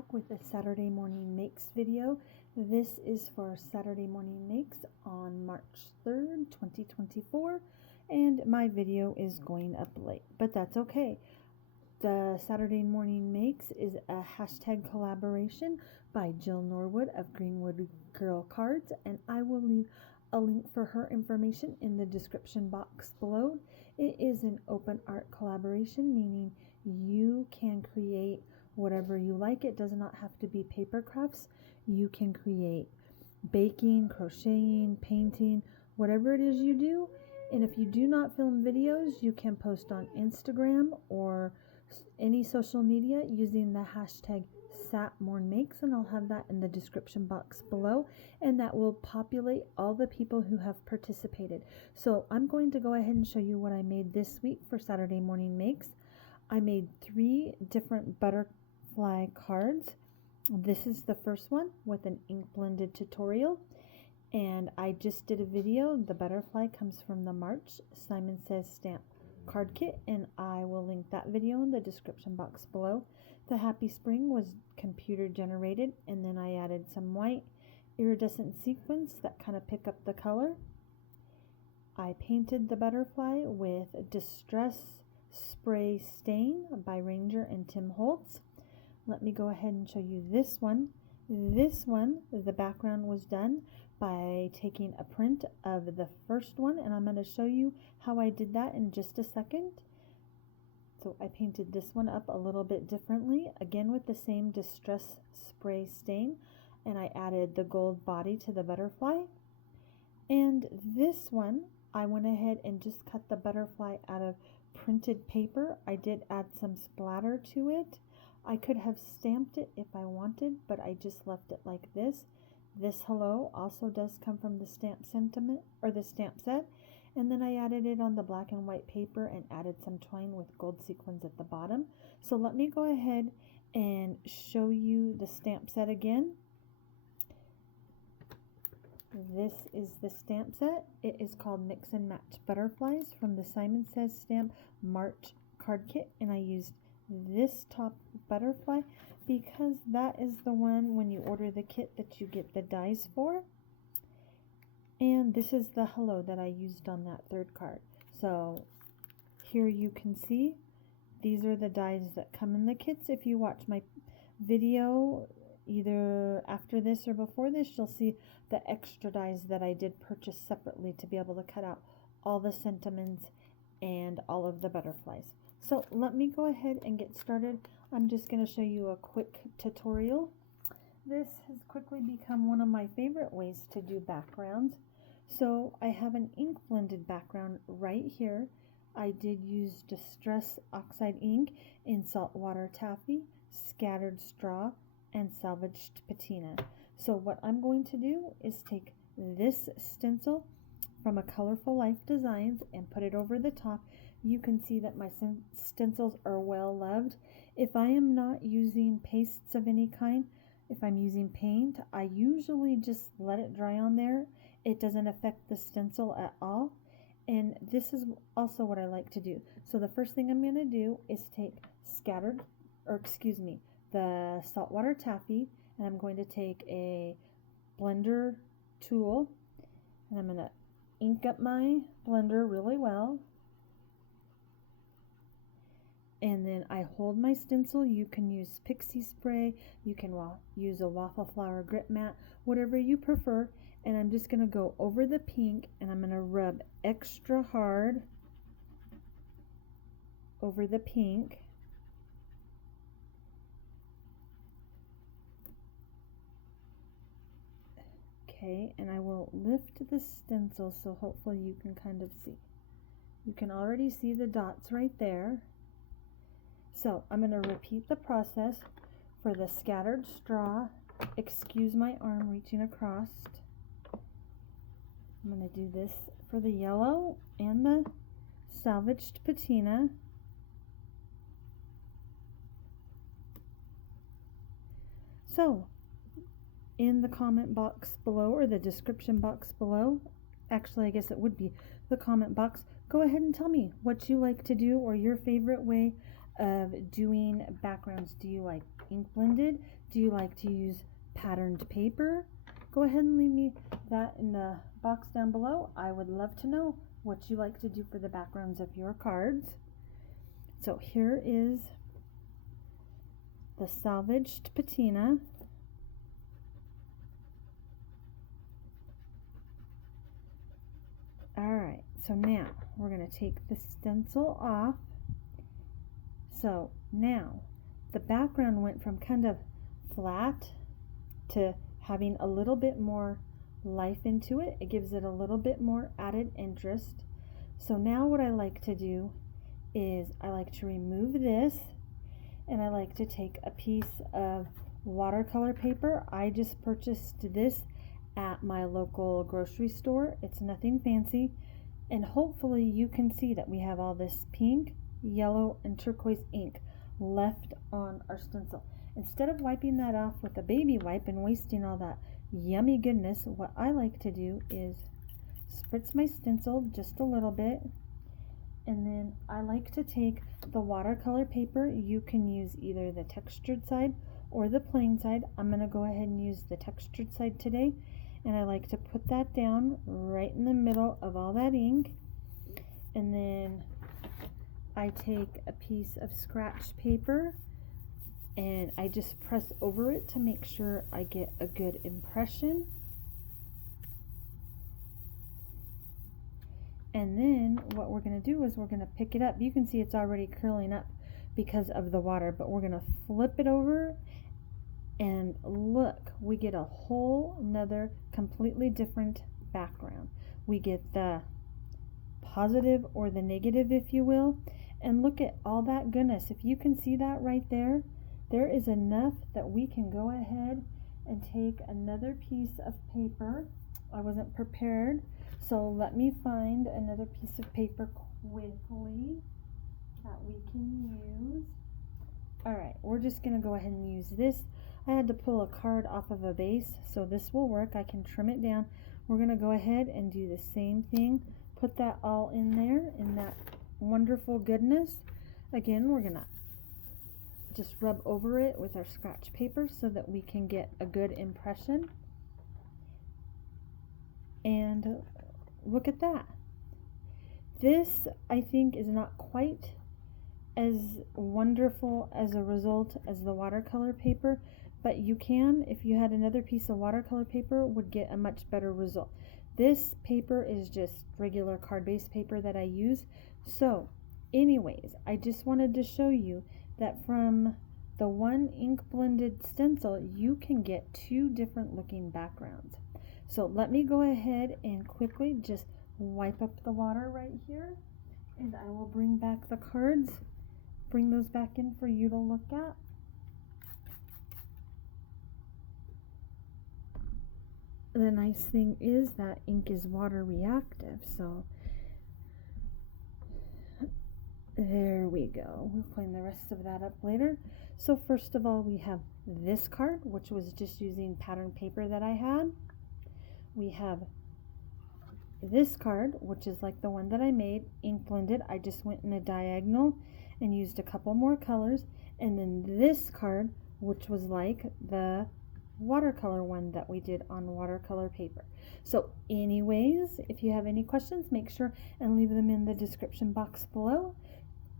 back with a Saturday morning makes video. This is for Saturday morning makes on March 3rd, 2024, and my video is going up late, but that's okay. The Saturday morning makes is a hashtag collaboration by Jill Norwood of Greenwood Girl Cards, and I will leave a link for her information in the description box below. It is an open art collaboration, meaning you can create whatever you like. It does not have to be paper crafts. You can create baking, crocheting, painting, whatever it is you do. And if you do not film videos, you can post on Instagram or any social media using the hashtag SatMornMakes, and I'll have that in the description box below, and that will populate all the people who have participated. So I'm going to go ahead and show you what I made this week for Saturday morning makes. I made 3 different butterfly cards. This is the first one with an ink blended tutorial, and I just did a video. The butterfly comes from the March Simon Says stamp card kit, and I will link that video in the description box below. The happy spring was computer generated, and then I added some white iridescent sequins that kind of pick up the color. I painted the butterfly with Distress Spray Stain by Ranger and Tim Holtz. Let me go ahead and show you this one. This one, the background was done by taking a print of the first one, and I'm going to show you how I did that in just a second. So I painted this one up a little bit differently, again with the same Distress Spray Stain, and I added the gold body to the butterfly. And this one, I went ahead and just cut the butterfly out of printed paper. I did add some splatter to it. I could have stamped it if I wanted, but I just left it like this. This hello also does come from the stamp sentiment or the stamp set, and then I added it on the black and white paper and added some twine with gold sequins at the bottom. So let me go ahead and show you the stamp set again. This is the stamp set. It is called Mix and Match Butterflies from the Simon Says Stamp March card kit, and I used this top butterfly because that is the one when you order the kit that you get the dies for. And this is the hello that I used on that third card. So here you can see these are the dies that come in the kits. If you watch my video either after this or before this, you'll see the extra dies that I did purchase separately to be able to cut out all the sentiments and all of the butterflies. So let me go ahead and get started. I'm just going to show you a quick tutorial. This has quickly become one of my favorite ways to do backgrounds. So I have an ink blended background right here. I did use Distress Oxide ink in saltwater taffy, scattered straw, and salvaged patina. So what I'm going to do is take this stencil from a Colorful Life Designs and put it over the top. You can see that my stencils are well loved. If I am not using pastes of any kind, if I'm using paint, I usually just let it dry on there. It doesn't affect the stencil at all. And this is also what I like to do. So the first thing I'm going to do is take the saltwater taffy, and I'm going to take a blender tool, and I'm going to ink up my blender really well. And then I hold my stencil. You can use pixie spray, you can use a waffle flower grip mat, whatever you prefer. And I'm just going to go over the pink, and I'm going to rub extra hard over the pink. Okay, and I will lift the stencil so hopefully you can kind of see. You can already see the dots right there. So I'm going to repeat the process for the scattered straw. Excuse my arm reaching across. I'm going to do this for the yellow and the salvaged patina. So in the comment box below, or the description box below, actually I guess it would be the comment box, go ahead and tell me what you like to do or your favorite way of doing backgrounds? Do you like ink blended? Do you like to use patterned paper? Go ahead and leave me that in the box down below. I would love to know what you like to do for the backgrounds of your cards. So here is the salvaged patina. Alright, so now we're going to take the stencil off. So now the background went from kind of flat to having a little bit more life into it. It gives it a little bit more added interest. So now what I like to do is I like to remove this, and I like to take a piece of watercolor paper. I just purchased this at my local grocery store. It's nothing fancy, and hopefully you can see that we have all this pink, yellow, and turquoise ink left on our stencil. Instead of wiping that off with a baby wipe and wasting all that yummy goodness, what I like to do is spritz my stencil just a little bit, and then I like to take the watercolor paper. You can use either the textured side or the plain side. I'm going to go ahead and use the textured side today, and I like to put that down right in the middle of all that ink, and then I take a piece of scratch paper and I just press over it to make sure I get a good impression. And then what we're going to do is we're going to pick it up. You can see it's already curling up because of the water, but we're going to flip it over, and look, we get a whole nother completely different background. We get the positive or the negative, if you will, and look at all that goodness. If you can see that right there, there is enough that we can go ahead and take another piece of paper. I wasn't prepared, so let me find another piece of paper quickly that we can use. Alright, we're just going to go ahead and use this. I had to pull a card off of a base, so this will work. I can trim it down. We're going to go ahead and do the same thing. Put that all in there, in that wonderful goodness. Again, we're going to just rub over it with our scratch paper so that we can get a good impression. And look at that. This, I think, is not quite as wonderful as a result as the watercolor paper, but you can, if you had another piece of watercolor paper, would get a much better result. This paper is just regular card-based paper that I use. So anyways, I just wanted to show you that from the one ink blended stencil, you can get two different looking backgrounds. So let me go ahead and quickly just wipe up the water right here, and I will bring back the cards, bring those back in for you to look at. The nice thing is that ink is water reactive, so there we go. We'll clean the rest of that up later. So first of all, we have this card, which was just using pattern paper that I had. We have this card, which is like the one that I made, ink blended. I just went in a diagonal and used a couple more colors. And then this card, which was like the watercolor one that we did on watercolor paper. So anyways, if you have any questions, make sure and leave them in the description box below.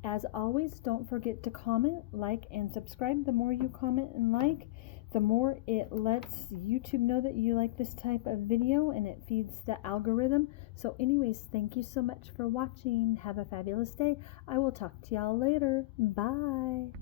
As always, don't forget to comment, like, and subscribe. The more you comment and like, the more it lets YouTube know that you like this type of video, and it feeds the algorithm. So anyways, thank you so much for watching. Have a fabulous day. I will talk to y'all later. Bye.